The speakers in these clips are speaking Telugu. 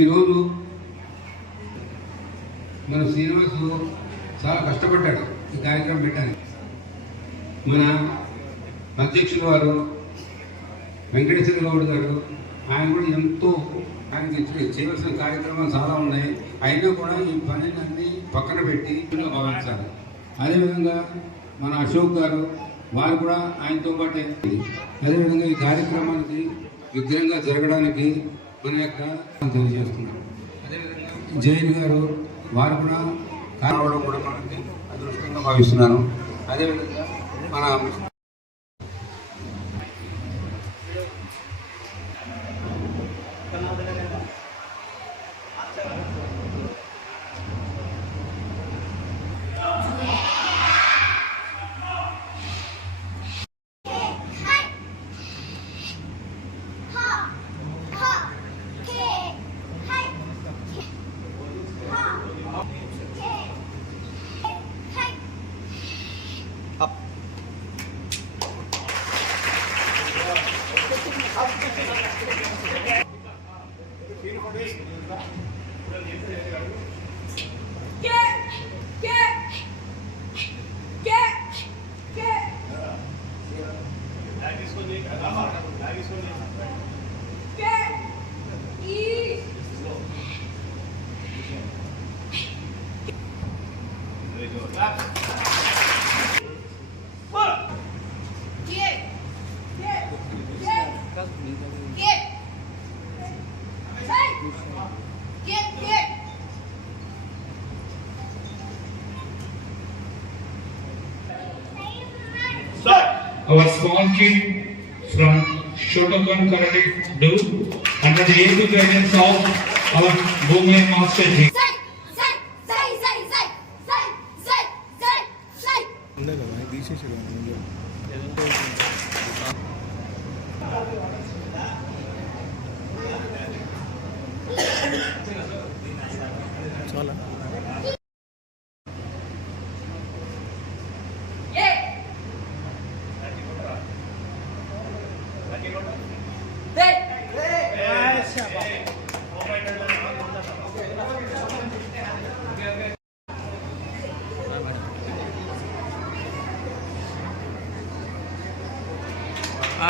ఈరోజు మన శ్రీనివాసు చాలా కష్టపడ్డాడు ఈ కార్యక్రమం పెట్టడానికి. మన అధ్యక్షులు వారు వెంకటేశ్వర గౌడ్ గారు ఆయన కూడా ఎంతో ఆయనకి చేయవలసిన కార్యక్రమాలు చాలా ఉన్నాయి. అయినా కూడా ఈ పనిని పక్కన పెట్టి భావించాలి. అదేవిధంగా మన అశోక్ గారు వారు కూడా ఆయనతో పాటే. అదేవిధంగా ఈ కార్యక్రమానికి విఘ్నంగా జరగడానికి మన యొక్క తెలియజేస్తున్నాం. అదేవిధంగా జైన్ గారు వారు కూడా కావడం కూడా మనకి అదృష్టంగా భావిస్తున్నాను. అదేవిధంగా మన our small kid from Shotokan Karate Do under the able guidance of our Bhumi Master Ji.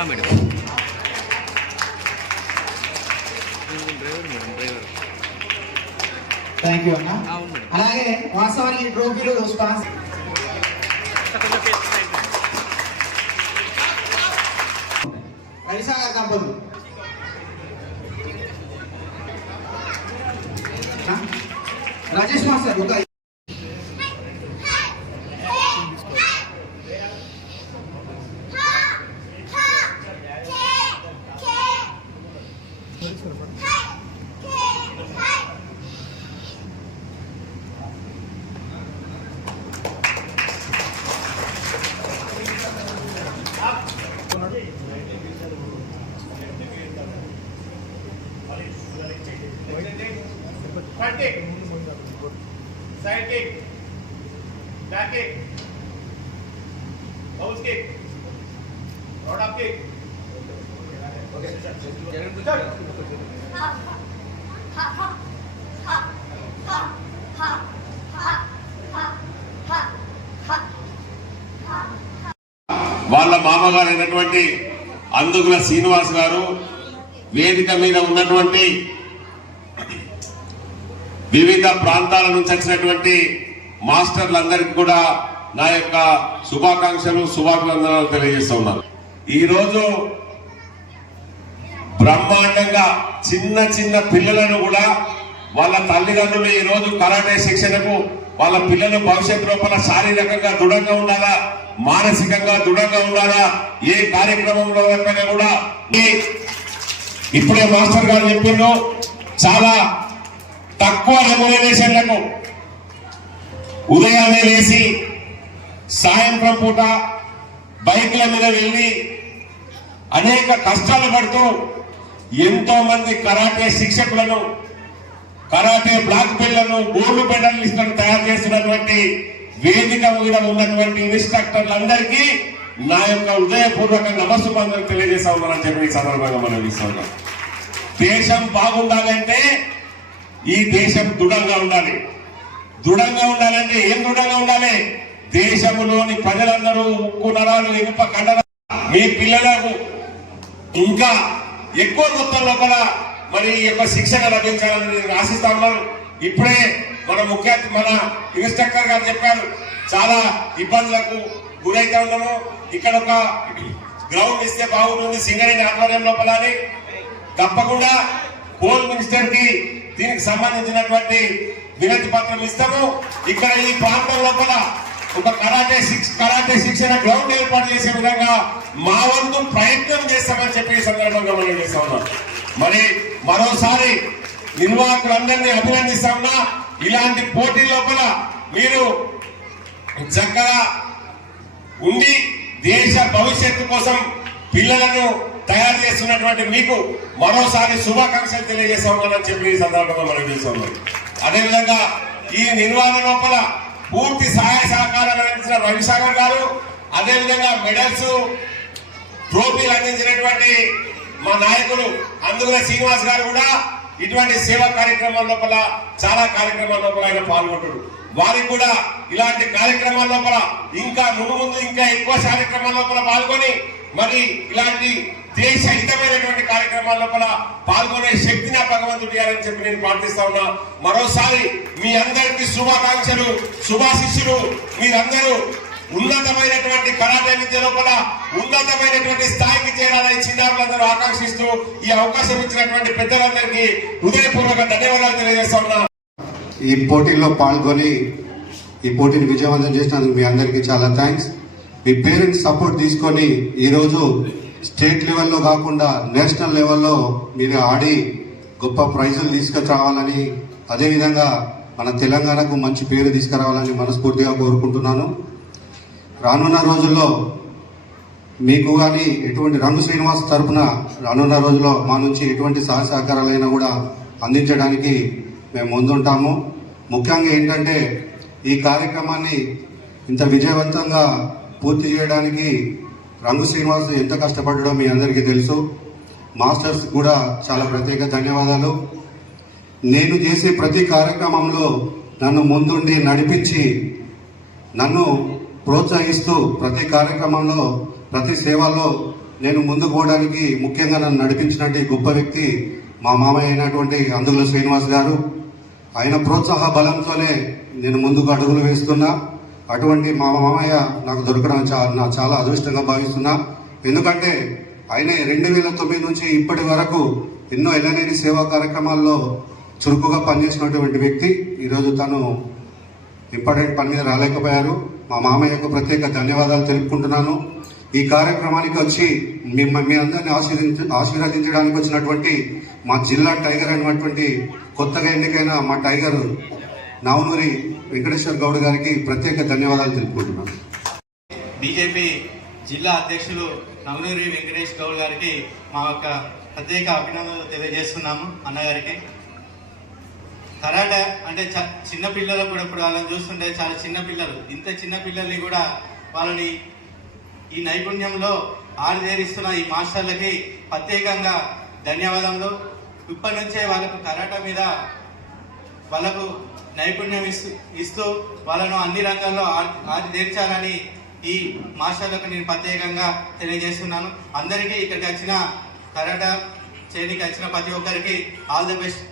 Madam thank you అన్న. అలాగే వాస్తవానికి ట్రోఫీలు స్పాన్సర్ రవిసాగర్ దంపతులు రాజేష్ మాస్టర్ ఒక front kick, side kick, back kick, bounce kick, rod up kick. వాళ్ళ మామగారు అయినటువంటి అందుగుల శ్రీనివాస్ గారు వేదిక మీద ఉన్నటువంటి వివిధ ప్రాంతాల నుంచి వచ్చినటువంటి మాస్టర్లందరికీ కూడా నా యొక్క శుభాకాంక్షలు శుభాభినందనలు తెలియజేస్తా ఉన్నాను. ఈరోజు బ్రహ్మాండంగా చిన్న చిన్న పిల్లలను కూడా వాళ్ళ తల్లిదండ్రులు ఈ రోజు కరాటే శిక్షణకు వాళ్ళ పిల్లలు భవిష్యత్ లోపల శారీరకంగా దృఢంగా ఉండాలా, మానసికంగా దృఢంగా ఉండాలా, ఏ కార్యక్రమంలో కూడా ఇప్పుడే మాస్టర్ గారు చెప్పిండ్రు చాలా తక్కువ రెమ్యునరేషన్లకు ఉదయాన్నే లేచి సాయంత్రం పూట బైక్ల మీద వెళ్ళి అనేక కష్టాలు పడుతూ ఎంతో మంది కరాటే శిక్షకులను, కరాటే బ్లాక్ బెల్ట్లను, గోల్డ్ మెడలిస్టులను తయారు చేసినటువంటి వేదిక మీద ఉన్నటువంటి ఇన్స్ట్రక్టర్లందరికీ నా యొక్క హృదయపూర్వక నమస్సుమందరూ తెలియజేస్తా ఉన్నారని చెప్పి ఈ సందర్భంగా మనం ఇస్తున్నాం. దేశం బాగుండాలంటే ఈ దేశం దృఢంగా ఉండాలి. దృఢంగా ఉండాలంటే ఏం దృఢంగా ఉండాలి? దేశంలోని ప్రజలందరూ ఉక్కు నరాలు, ఇనుప కండరాలు, మీ పిల్లలకు ఇంకా ఎక్కువ మొత్తం లోపల మరి ఈ యొక్క శిక్షణ లభించాలని నేను ఆశిస్తా ఉన్నాను. ఇప్పుడే మన మన ఇన్స్ట్రక్టర్ గారు చెప్పారు, చాలా ఇబ్బందులకు గురైతే ఉన్నాము. ఇక్కడ ఒక గ్రౌండ్ ఇస్తే బాగుంటుంది సింగరేణి ఆధ్వర్యం లోపల అని. తప్పకుండా హోమ్ మినిస్టర్ కి దీనికి సంబంధించినటువంటి వినతి పత్రం ఇస్తాము. ఇక్కడ ఈ ప్రాంతం లోపల ఒక కరాటే శిక్షణ గ్రౌండ్ ఏర్పాటు చేసే విధంగా మా వంతు ప్రయత్నం చేస్తామని చెప్పి ఈ సందర్భంగా మనం చేస్తా ఉన్నాం. మరి మరోసారి నిర్వాహకులందరినీ అభినందిస్తా ఉన్నా. ఇలాంటి పోటీ లోపల మీరు చక్కగా ఉండి దేశ భవిష్యత్తు కోసం పిల్లలను తయారు చేస్తున్నటువంటి మీకు మరోసారి శుభాకాంక్షలు తెలియజేస్తా ఉన్నానని చెప్పి ఈ సందర్భంగా మనం చేస్తున్నాం. అదేవిధంగా ఈ నిర్వహణ లోపల పూర్తి సహాయ సహకారాలు అందించిన రవిసాగర్ గారు, అదేవిధంగా మెడల్స్ ట్రోఫీలు అందించినటువంటి మా నాయకులు అందుగుల శ్రీనివాస్ గారు కూడా ఇటువంటి సేవా కార్యక్రమాల లోపల చాలా కార్యక్రమాల లోపల ఆయన పాల్గొంటారు. వారికి కూడా ఇలాంటి కార్యక్రమాల లోపల ఇంకా ముందు ఇంకా ఎక్కువ కార్యక్రమాల లోపల పాల్గొని మరి ఇలాంటి దేశ హితమైనటువంటి కార్యక్రమాల లోపల పాల్గొనే శక్తిని భగవంతుడు ఇవ్వాలని చెప్పి నేను ప్రార్థిస్తా ఉన్నా. మరోసారి మీ అందరికీ శుభాకాంక్షలు, శుభాశిష్యులు. మీరందరూ ఉన్నతమైనటువంటి కరాటే విద్య లోపల ఉన్నతమైనటువంటి స్థాయికి చేరాలని చిన్నారులందరూ ఆకాంక్షిస్తూ ఈ అవకాశం ఇచ్చినటువంటి పెద్దలందరికీ హృదయపూర్వక ధన్యవాదాలు తెలియజేస్తా ఉన్నా. ఈ పోటీల్లో పాల్గొని ఈ పోటీని విజయవంతం చేసినందుకు మీ అందరికీ చాలా థ్యాంక్స్. మీ పేరెంట్స్ సపోర్ట్ తీసుకొని ఈరోజు స్టేట్ లెవెల్లో కాకుండా నేషనల్ లెవెల్లో మీరు ఆడి గొప్ప ప్రైజులు తీసుకురావాలని, అదేవిధంగా మన తెలంగాణకు మంచి పేరు తీసుకురావాలని మనస్ఫూర్తిగా కోరుకుంటున్నాను. రానున్న రోజుల్లో మీకు కానీ ఎటువంటి రంగు శ్రీనివాస్ తరఫున రానున్న రోజుల్లో మా నుంచి ఎటువంటి సహాయ సహకారాలైనా కూడా అందించడానికి మేము ముందుంటాము. ముఖ్యంగా ఏంటంటే ఈ కార్యక్రమాన్ని ఇంత విజయవంతంగా పూర్తి చేయడానికి రంగు శ్రీనివాస్ ఎంత కష్టపడ్డాడో మీ అందరికీ తెలుసు. మాస్టర్స్ కూడా చాలా ప్రత్యేక ధన్యవాదాలు. నేను చేసే ప్రతి కార్యక్రమంలో నన్ను ముందుండి నడిపించి నన్ను ప్రోత్సహిస్తూ ప్రతి కార్యక్రమంలో ప్రతి సేవలో నేను ముందుకు పోవడానికి ముఖ్యంగా నన్ను నడిపించినటువంటి గొప్ప వ్యక్తి మా మామయ్య అయినటువంటి అందుగుల శ్రీనివాస్ గారు. ఆయన ప్రోత్సాహ బలంతోనే నేను ముందుకు అడుగులు వేస్తున్నా. అటువంటి మా మామయ్య నాకు దొరకడం చాలా అదృష్టంగా భావిస్తున్నా. ఎందుకంటే ఆయన 2009 నుంచి ఇప్పటి వరకు ఎన్నో ఎల్లనేని సేవా కార్యక్రమాల్లో చురుకుగా పనిచేసినటువంటి వ్యక్తి. ఈరోజు తను ఇంపార్టెంట్ పని మీద రాలేకపోయారు. మా మామయ్యకు ప్రత్యేక ధన్యవాదాలు తెలుపుకుంటున్నాను. ఈ కార్యక్రమానికి వచ్చి మీ అందరినీ ఆశీర్వదించడానికి వచ్చినటువంటి మా జిల్లా టైగర్ అయినటువంటి కొత్తగా ఎన్నికైన మా టైగర్ నవనూరి వెంకటేశ్వర గౌడ్ గారికి ప్రత్యేక ధన్యవాదాలు తెలుపుకుంటున్నాను. బీజేపీ జిల్లా అధ్యక్షులు నవనూరి వెంకటేష్ గౌడ్ గారికి మా యొక్క ప్రత్యేక అభినందనలు తెలియజేస్తున్నాము. అన్నగారికి కరాటే అంటే చిన్న పిల్లలు కూడా ఇప్పుడు వాళ్ళని చూస్తుంటే చాలా చిన్న పిల్లలు, ఇంత చిన్న పిల్లల్ని కూడా వాళ్ళని ఈ నైపుణ్యంలో ఆరిదేరిస్తున్న ఈ మాస్టర్లకి ప్రత్యేకంగా ధన్యవాదములు. ఇప్పటి నుంచే వాళ్ళకు కరాటే మీద వాళ్ళకు నైపుణ్యం ఇస్తూ వాళ్ళను అన్ని రంగాల్లో ఆరిదేర్చాలని ఈ మాస్టర్లకు నేను ప్రత్యేకంగా తెలియజేస్తున్నాను. అందరికీ ఇక్కడికి వచ్చిన కరాటే చేయడానికి వచ్చిన ప్రతి ఒక్కరికి ఆల్ ది బెస్ట్